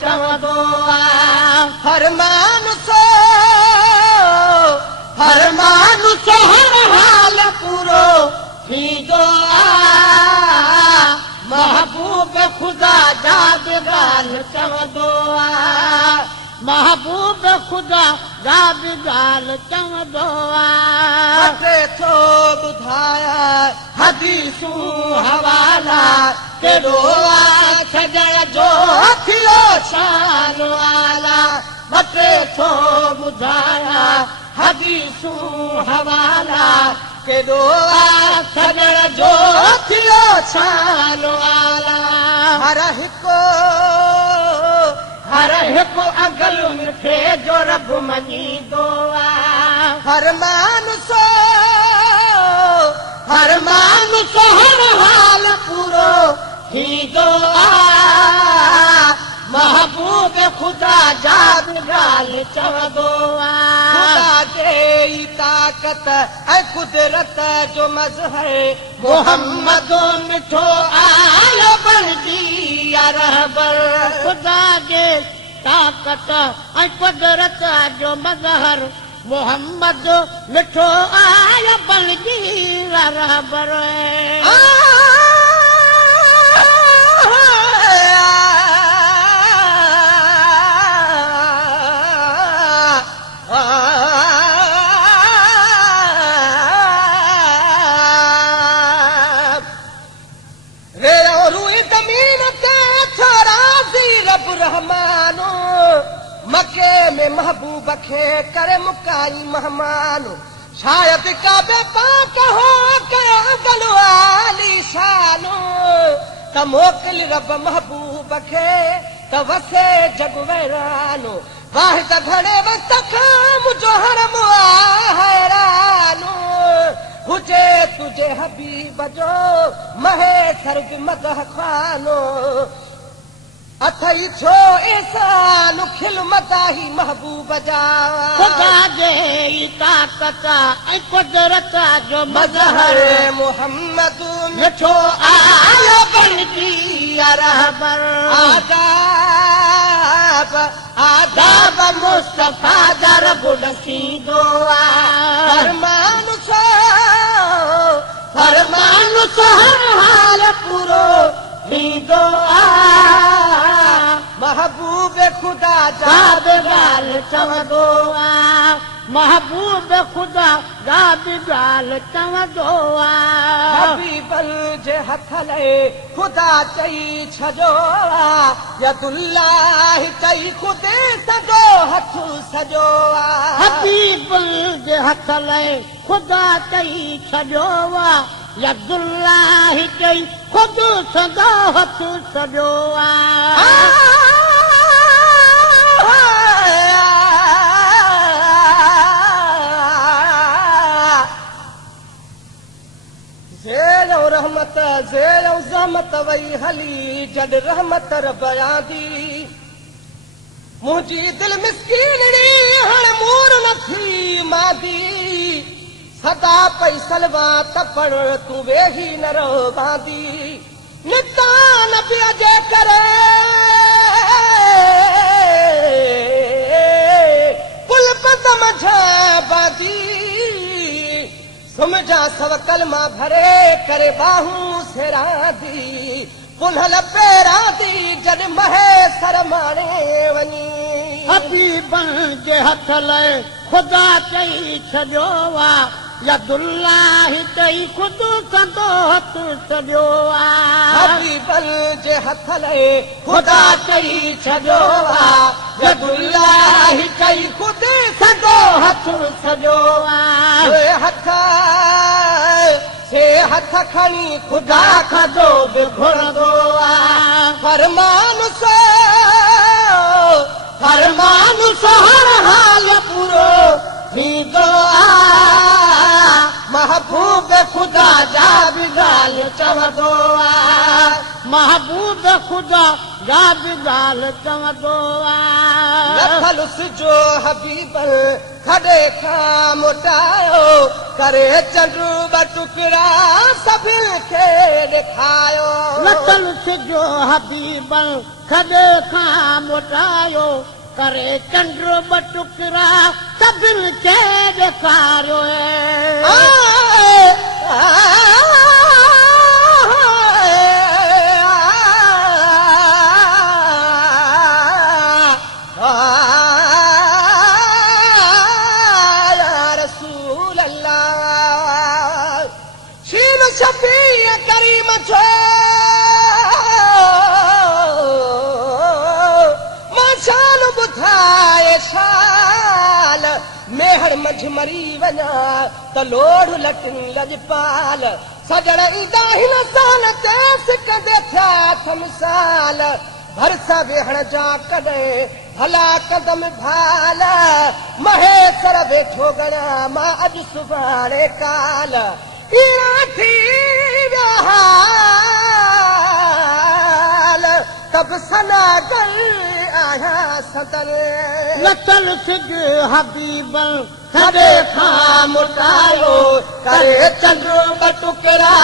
चवंदो हर मानुसो हर मानुसो हर हाल पूरो थींदो महबूब ख़ुदा जा बि ॻाल्हि चवंदो महबूब ख़ुदा जा बि ॻाल्हि चवंदो मटे थो ॿुधाया हदीसूं हवाला केॾो छॾण जो थियो शान वाला मटे थो ॿुधाया हदीसूं हवाला केॾो छॾण जो थियो शान वाला हर हिकु अगल मिठे जो रब मञींदो हर मानुसो हर मानुसो हर हाल पूरो थींदो महबूब ख़ुदा जा बि ॻाल्हि चवंदो ख़ुदा जे ताक़त ऐं कुदरत जो मज़हर मोहम्मद मिठो आयो बणजी रहबर ख़ुदा जे ताक़त ऐं कुदरत जो मज़हर मोहम्मद मिठो आयो बणजी रहबर मके में महबूब खे करे मुकाई महमानो शायदि काबे पाक हो अगल वाली शानो त मोकिल रब महबूब खे त वसे जग वैरानो वाहिद घणे वक्त खां मुंहिंजो हरम हैरानो हुजे तुझे हबीब जो महे सर्ग मदह खानो अथई छो एसान खिल मदाही महबूब जा ख़ुदा जे ताक़त ऐं कुदरत जो मज़हर मोहम्मद मिठो आयो बणजी रहबर आदाब मुस्तफ़ा जा रब ॾसींदो हर मानुसो हर मानुसो हर हाल पूरो थींदो महबूब ख़ुदा जा बि ॻाल्हि चवंदो महबूब ख़ुदा जा बि ॻाल्हि चवंदो हबीबन जे हथ लहे ख़ुदा चई छॾो यदुल्लाह चई ख़ुदे सॼो हथ सॼो हबीब जे हथ लहे ख़ुदा चई छॾियो यदुल्लाह चई ख़ुदि सॼो हथ सॼो ज़ेरो रहमत ज़ेरो ज़हमत वई हली जॾ रहमत रबयादी मुंहिंजी दिलि मिसकीनड़ी हाणे मूर नथी मादी सदा पई सलवा त पढ़ तूं वेही न रहो बांदी निता नबीअ जे करे पुल पदम बांदी सुमझा सव कलमा भरे करे बाहूं सेरांदी पुनल पेरांदी जॾ महे सर माणे वञी हबीबन जे हथ लहे ख़ुदा चई छॾियो यदुल्लाह चई ख़ुदि सॼो हथ सॼो हबीबन जे हथ लहे ख़ुदा चई छॾियो यदुल्लाह चई ख़ुदि सॼो हथ सॼो हथ खणी ख़ुदा खाधो बि घुरंदो फरमानुसो फरमानुसो हर हाल पूरो थींदो महबूब ख़ुदा जा बि ॻाल्हि चवंदो महबूब ख़ुदा जा बि ॻाल्हि चवंदो लथलुस जो हबीब खॾे खां मोटायो करे चंड ॿ टुकड़ा सभिनि खे ॾेखायो लथलुस जो हबीब खॾे खां मोटायो करे चंड ॿ टुकड़ा सभिनि खे ॾेखारियो शफ़ीअ करीम छो मां शान ॿुधाए शाल मेहर मंझि मरी वञा त लोढ़ लटिन लजपाल सजण ईंदा हिन साल ते सिकंदे थिया थ मिसाल भरसा वेहण जा कॾहिं भला कदम भाल महेश्वर वेठो गणा मां अॼु सुभाणे काल थी कब सना गल आया सदर लथलुस जो हबीब खॾे खां मोटायो करे चंड ॿ टुकड़ा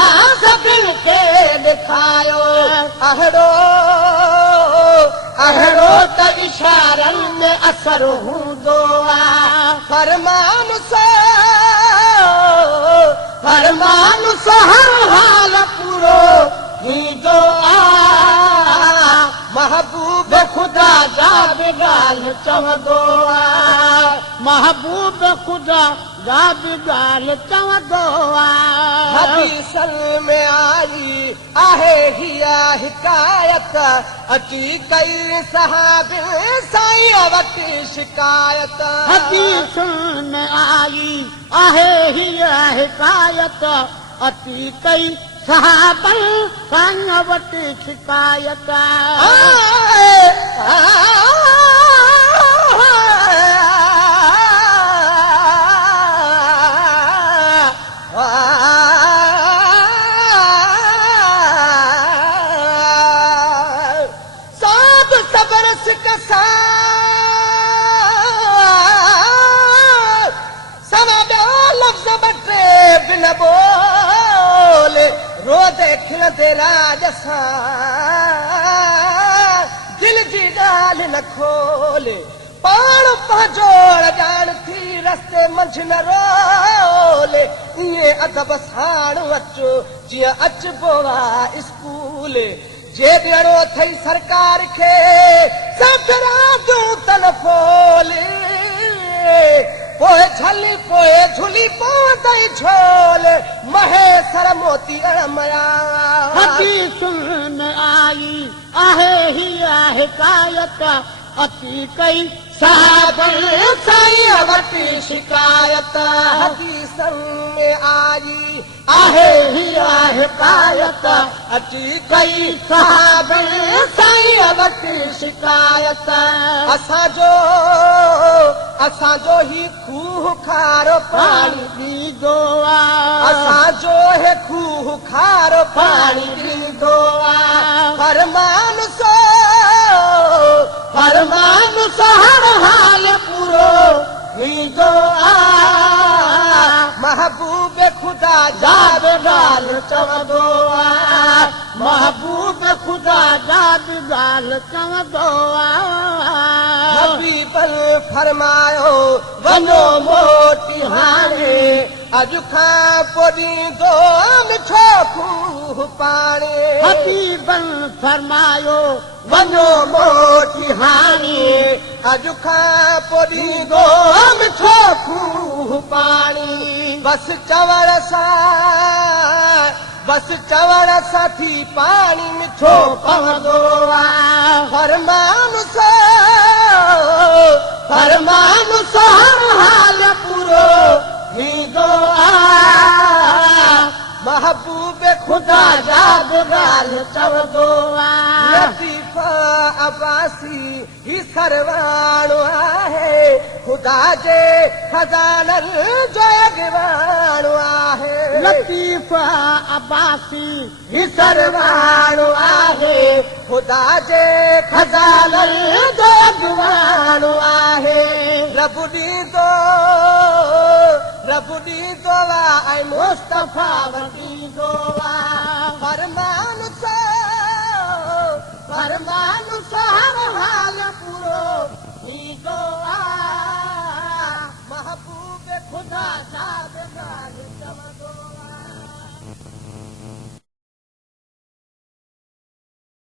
सभिनि खे ॾेखारियो अहिड़ो अहिड़ो त इशारनि में असर हूंदो आहे फरमान फरमान हर हाल पूरो थींदो आहे महबूब ख़ुदा जा बि ॻाल्हि चवंदो आहे महबूब ख़ुदा जा बि ॻाल्हि चवंदो हदीसनि में आई आहे हीअ हिकायत अची कई सहाबी साईं वटि शिकायत हदीसनि में आई आहे हीअ हिकायत अची कई सहाबनि साईं वटि शिकायत खिलंदे राज सां दिल जी ॻाल्हि न खोले पाण पंहिंजो ॼाण थी रस्ते मंझि न रोले ईअं अदब साण अचो जीअं अचबो आहे स्कूल जे ॾियणो अथई सरकार खे सफ़राजूं तन फोले पोइ झली पोइ झुली पवंदई झोल महेश्वर मोती अणमया हदीसुनि में आई आहे हीअ हिकायत अची कई साहिबनि साईं वटि शिकायत हदीसनि में आई आहे हीअ हिकायत अची कई साहिबनि साईं वटि शिकायत असांजो ही खूह खारो पाणी ॾींदो आहे असांजो हे खूह खारो पाणी ॾींदो आहे फरमान हर हाल पूरो थींदो आहे महबूब ख़ुदा जा बि ॻाल्हि चवंदो आहे महबूब ख़ुदा जा बि ॻाल्हि चवंदो आहे हबीबल फरमायो वञो मोटी हाणे अॼु खां पोइ ॾींदो मिठो खूह पाणी हबीबन फरमायो वञो मोटी हाणे अॼु खां पोइ ॾींदो मिठो खूह पाणी बस चवण सां थी पाणी मिठो पवंदो आहे फरमान हर हाल पूरो थींदो आहे महबूब ख़ुदा जा बि ॻाल्हि चवंदो आहे लतीफ़ अब्बासी ही सरवाणो आहे ख़ुदा जे खज़ाननि जो अॻवाणो आहे लतीफ़ अब्बासी ही सरवाणो आहे ख़ुदा जे खज़ाननि जो अॻवाणो आहे रब ॾींदो आहे ऐं मुस्तफ़ा वॾींदो आहे फरमान सां हर हाल पूरो थींदो आहे महबूब ख़ुदा जा बि ॻाल्हि चवंदो